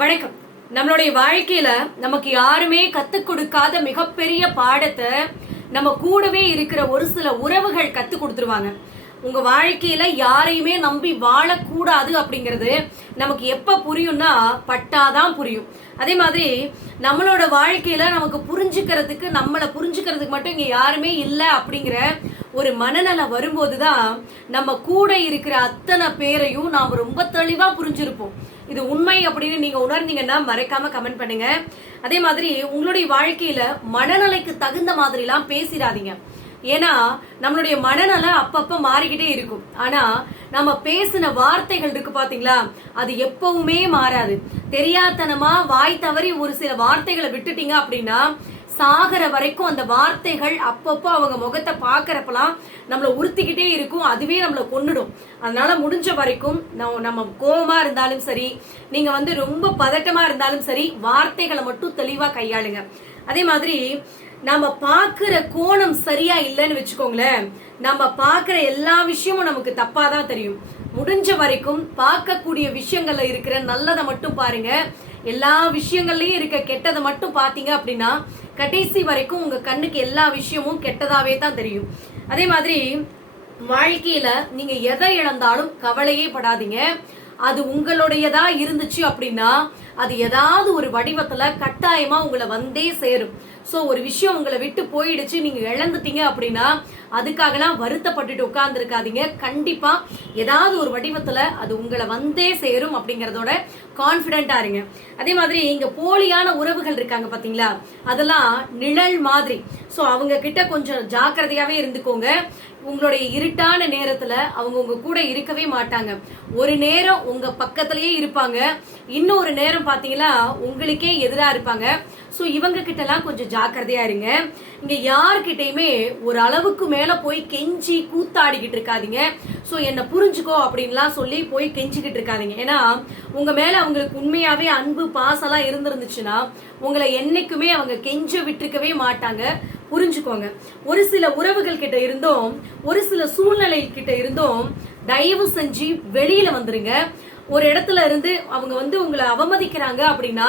வணக்கம். நம்மளுடைய வாழ்க்கையில நமக்கு யாருமே கத்துக் கொடுக்காத மிகப்பெரிய பாடத்தை நம்ம கூடவே இருக்கிற ஒரு சில உறவுகள் கத்து கொடுத்துருவாங்க. உங்க வாழ்க்கையில யாரையுமே நம்பி வாழக்கூடாது அப்படிங்கிறது நமக்கு எப்ப புரியும்னா பட்டாதான் புரியும். அதே மாதிரி நம்மளோட வாழ்க்கையில நமக்கு புரிஞ்சுக்கிறதுக்கு நம்மளை புரிஞ்சுக்கிறதுக்கு மட்டும் இங்க யாருமே இல்லை அப்படிங்கிற ஒரு மனநலம் வரும்போதுதான் நம்ம கூட இருக்கிற அத்தனை பேரையும் நாம் ரொம்ப தெளிவா புரிஞ்சிருப்போம். இது உண்மை அப்படின்னு நீங்க உணர்ந்தீங்கன்னா மறைக்காம கமெண்ட் பண்ணுங்க. அதே மாதிரி உங்களுடைய வாழ்க்கையில மனநிலைக்கு தகுந்த மாதிரி எல்லாம் பேசிடாதீங்க. ஏன்னா நம்மளுடைய மனநலம் அப்பப்ப மாறிக்கிட்டே இருக்கும். ஆனா நம்ம பேசின வார்த்தைகள் இருக்கு பாத்தீங்களா? அது எப்பவுமே மாறாது. தெரியாதனமா வாய் தவறி ஒரு சில வார்த்தைகளை விட்டுட்டீங்க அப்படின்னா சாகர வரைக்கும் அந்த வார்த்தைகள் அப்பப்போ அவங்க முகத்தை பார்க்குறப்பெல்லாம் நம்மள உறுத்திக்கிட்டே இருக்கும். அதுவே நம்மள கொன்னுடும். அதனால முடிஞ்ச வரைக்கும் நம்ம நம்ம இருந்தாலும் சரி நீங்க வந்து ரொம்ப பதட்டமா இருந்தாலும் சரி வார்த்தைகளை மட்டும் தெளிவா கையாளுங்க. அதே மாதிரி நம்ம பாக்குற கோணம் சரியா இல்லைன்னு வச்சுக்கோங்களேன். நம்ம பாக்குற எல்லா விஷயமும் நமக்கு தப்பா தான் தெரியும். முடிஞ்ச வரைக்கும் பார்க்கக்கூடிய விஷயங்கள்ல இருக்கிற நல்லதை மட்டும் பாருங்க. எல்லா விஷயங்கள்லயும் இருக்க கெட்டதை மட்டும் பாத்தீங்க அப்படின்னா கடைசி வரைக்கும் உங்க கண்ணுக்கு எல்லா விஷயமும் கெட்டதாவே தான் தெரியும். அதே மாதிரி வாழ்க்கையில நீங்க எதை இழந்தாலும் கவலையே படாதீங்க. அது உங்களுடையதா இருந்துச்சு அப்படின்னா அது ஏதாவது ஒரு வடிவத்துல கட்டாயமா உங்களை வந்தே சேரும். சோ ஒரு விஷயம் உங்களை விட்டு போயிடுச்சு நீங்க இழந்துட்டீங்க அப்படின்னா அதுக்காகலாம் வருத்தப்பட்டுட்டு உட்கார்ந்து இருக்காதீங்க கண்டிப்பா ஏதாவது ஒரு வடிவத்துல அது உங்களை வந்தே சேரும் அப்படிங்கறதோட கான்பிடண்டா இருங்க. அதே மாதிரி இங்க போலியான உறவுகள் இருக்காங்க பாத்தீங்களா? அதெல்லாம் நிழல் மாதிரி. சோ அவங்க கிட்ட கொஞ்சம் ஜாக்கிரதையாவே இருந்துக்கோங்க. உங்களுடைய இருட்டான நேரத்துல அவங்க உங்க கூட இருக்கவே மாட்டாங்க. ஒரு நேரம் உங்க பக்கத்திலேயே இருப்பாங்க. இன்னொரு நேரம் பாத்தீங்கன்னா உங்களுக்கே எதிரா இருப்பாங்க. ஸோ இவங்க கிட்டலாம் கொஞ்சம் ஜாக்கிரதையா இருங்க. இங்க யார்கிட்டயுமே ஒரு அளவுக்கு மேல போய் கெஞ்சி கூத்தாடிக்கிட்டு இருக்காதீங்க. ஸோ என்ன புரிஞ்சுக்கோ அப்படின்லாம் சொல்லி போய் கெஞ்சிக்கிட்டு இருக்காதீங்க. ஏன்னா உங்க மேல அவங்களுக்கு உண்மையாவே அன்பு பாசம்லாம் இருந்திருந்துச்சுன்னா உங்களை என்னைக்குமே அவங்க கெஞ்ச விட்டுருக்கவே மாட்டாங்க. புரிஞ்சுக்கோங்க. ஒரு சில உறவுகள் கிட்ட இருந்தும் ஒரு சில சூழ்நிலை கிட்ட இருந்தும் தயவு செஞ்சு வெளியில வந்துருங்க. ஒரு இடத்துல இருந்து அவங்க வந்து உங்களை அவமதிக்கிறாங்க அப்படின்னா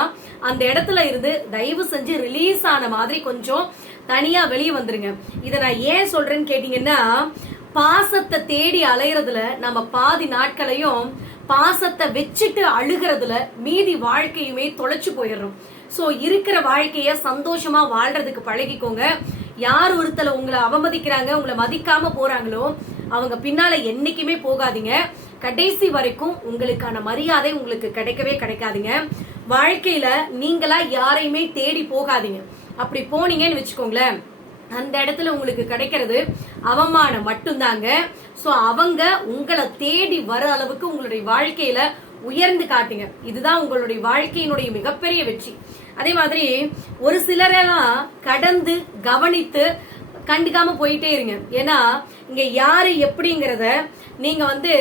அந்த இடத்துல இருந்து தயவு செஞ்சு ரிலீஸ் ஆன மாதிரி கொஞ்சம் தனியா வெளியே வந்துருங்க. இதை நான் ஏன் சொல்றேன்னு கேட்டீங்கன்னா பாசத்தை தேடி அலையறதுல நம்ம பாதி நாட்களையும் பாசத்தை வச்சுட்டு அழுகிறதுல மீதி வாழ்க்கையுமே தொலைச்சு போயிடுறோம். சோ இருக்கிற வாழ்க்கைய சந்தோஷமா வாழ்றதுக்கு பழகிக்கோங்க. யார் ஒருத்தல உங்களை அவமதிக்கிறாங்க உங்களை மதிக்காம போறாங்களோ அவங்க பின்னால என்னைக்குமே போகாதீங்க. கடைசி வரைக்கும் உங்களுக்கான மரியாதை உங்களுக்கு கிடைக்கவே கிடைக்காதுங்க. வாழ்க்கையில நீங்களா யாரையுமே தேடி போகாதீங்க. அப்படி போனீங்கன்னு வச்சுக்கோங்களேன் அந்த இடத்துல உங்களுக்கு கிடைக்கிறது அவமானம் மட்டும்தாங்க. சோ அவங்க உங்களை தேடி வர அளவுக்கு உங்களுடைய வாழ்க்கையில உயர்ந்து காட்டுங்க. இதுதான் உங்களுடைய வாழ்க்கையினுடைய மிகப்பெரிய வெற்றி. அதே மாதிரி ஒரு சிலரெல்லாம் கடந்து கவனித்து கண்டுக்காம போயிட்டே இருங்க. ஏன்னா இங்க யாரு எப்படிங்கிறத நீங்க வந்து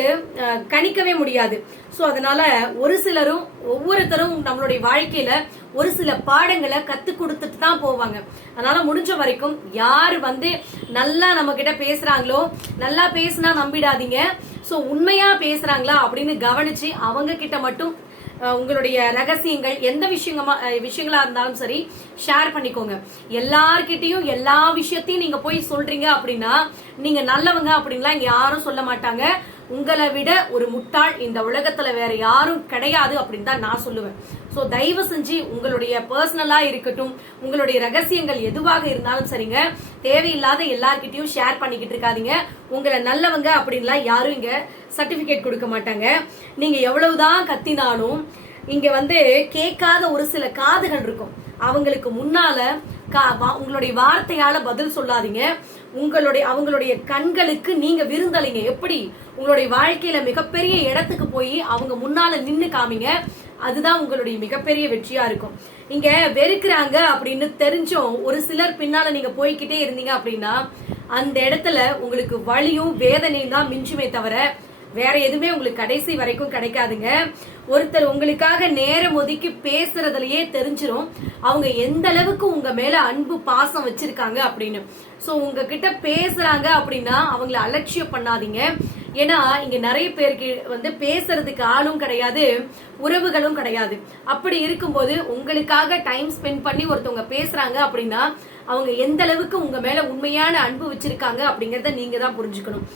கணிக்கவே முடியாது. ஸோ அதனால ஒரு சிலரும் ஒவ்வொருத்தரும் நம்மளுடைய வாழ்க்கையில ஒரு சில பாடங்களை கத்து கொடுத்துட்டு தான் போவாங்க. அதனால முடிஞ்ச வரைக்கும் யார் வந்து நல்லா நம்ம கிட்ட பேசுறாங்களோ நல்லா பேசினா நம்பிடாதீங்க. ஸோ உண்மையா பேசுறாங்களா அப்படின்னு கவனிச்சு அவங்க கிட்ட மட்டும் உங்களுடைய ரகசியங்கள் எந்த விஷயமா விஷயங்களா இருந்தாலும் சரி ஷேர் பண்ணிக்கோங்க. எல்லார்கிட்டையும் எல்லா விஷயத்தையும் நீங்க போய் சொல்றீங்க அப்படின்னா நீங்க நல்லவங்க அப்படின்லாம் இங்க யாரும் சொல்ல மாட்டாங்க. உங்களை விட ஒரு முட்டாள் இந்த உலகத்துல வேற யாரும் கிடையாது அப்படின்னு தான் நான் சொல்லுவேன். சோ தயவு செஞ்சு உங்களுடைய பர்சனலா இருக்கட்டும் உங்களுடைய ரகசியங்கள் எதுவாக இருந்தாலும் சரிங்க தேவையில்லாத எல்லார்கிட்டயும் ஷேர் பண்ணிக்கிட்டு இருக்காதீங்க. உங்களை நல்லவங்க அப்படின்லாம் யாரும் இங்க சர்டிபிகேட் கொடுக்க மாட்டாங்க. நீங்க எவ்வளவுதான் கத்தினாலும் இங்க வந்து கேட்காத ஒரு சில காதுகள் இருக்கும். அவங்களுக்கு முன்னால கா- உங்களுடைய வார்த்தையால பதில் சொல்லாதீங்க. உங்களுடைய அவங்களுடைய கண்களுக்கு நீங்க விருந்தளிங்க. எப்படி? உங்களுடைய வாழ்க்கையில மிகப்பெரிய இடத்துக்கு போய் அவங்க முன்னால நின்னு காமிங்க. அதுதான் உங்களுடைய மிகப்பெரிய வெற்றியா இருக்கும். இங்க வெறுக்கிறாங்க அப்படின்னு தெரிஞ்சும். ஒரு சிலர் பின்னால நீங்க போய்கிட்டே இருந்தீங்க அப்படின்னா அந்த இடத்துல உங்களுக்கு வலியும் வேதனையும் தான் மிஞ்சுமே தவிர வேற எதுவுமே உங்களுக்கு கடைசி வரைக்கும் கிடைக்காதுங்க. ஒருத்தர் உங்களுக்காக நேரம் ஒதுக்கி பேசுறதுலயே தெரிஞ்சிடும் அவங்க எந்த அளவுக்கு உங்க மேல அன்பு பாசம் வச்சிருக்காங்க அப்படின்னு. சோ உங்ககிட்ட பேசுறாங்க அப்படின்னா அவங்கள அலட்சியம் பண்ணாதீங்க. ஏன்னா இங்க நிறைய பேருக்கு வந்து பேசுறதுக்கு ஆளும் கிடையாது உறவுகளும் கிடையாது. அப்படி இருக்கும்போது உங்களுக்காக டைம் ஸ்பெண்ட் பண்ணி ஒருத்தவங்க பேசுறாங்க அப்படின்னா அவங்க எந்த அளவுக்கு உங்க மேல உண்மையான அன்பு வச்சிருக்காங்க அப்படிங்கறத நீங்க தான் புரிஞ்சுக்கணும்.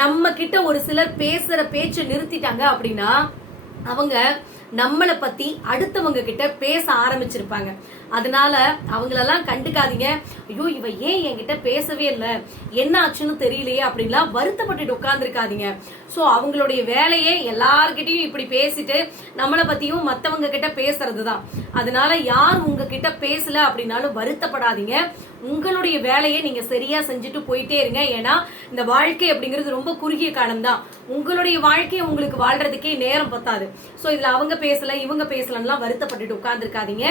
நம்ம கிட்ட ஒரு சிலர் பேசுற பேச்சை நிறுத்திட்டாங்க அப்படின்னா அவங்க நம்மளை பத்தி அடுத்தவங்க கிட்ட பேச ஆரம்பிச்சிருப்பாங்க. அதனால அவங்களெல்லாம் கண்டுக்காதீங்க. ஐயோ இவ ஏன் என்கிட்ட பேசவே இல்லை? என்ன ஆச்சுன்னு தெரியலையே அப்படின்லாம் வருத்தப்பட்டுட்டு உட்கார்ந்துருக்காதீங்க. சோ அவங்களுடைய வேலையே எல்லார்கிட்டயும் இப்படி பேசிட்டு நம்மளை பத்தியும் மத்தவங்க கிட்ட பேசுறது தான் அதனால யார் உங்ககிட்ட பேசல அப்படின்னாலும் வருத்தப்படாதீங்க. உங்களுடைய வேலையை நீங்க சரியா செஞ்சுட்டு போயிட்டே இருங்க. ஏன்னா இந்த வாழ்க்கை அப்படிங்கிறது ரொம்ப குறுகிய காலம் தான் உங்களுடைய வாழ்க்கையை உங்களுக்கு வாழ்றதுக்கே நேரம் பத்தாது. சோ இதுல அவங்க பேசல இவங்க பேசலன்னா வருத்தப்பட்டுட்டு உட்கார்ந்துருக்காதீங்க.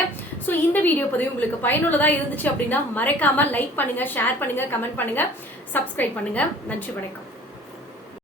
சோ இந்த வீடியோ பதிவு உங்களுக்கு பயனுள்ளதா இருந்துச்சு அப்படின்னா மறக்காம லைக் பண்ணுங்க ஷேர் பண்ணுங்க கமெண்ட் பண்ணுங்க சப்ஸ்கிரைப் பண்ணுங்க. நன்றி வணக்கம்.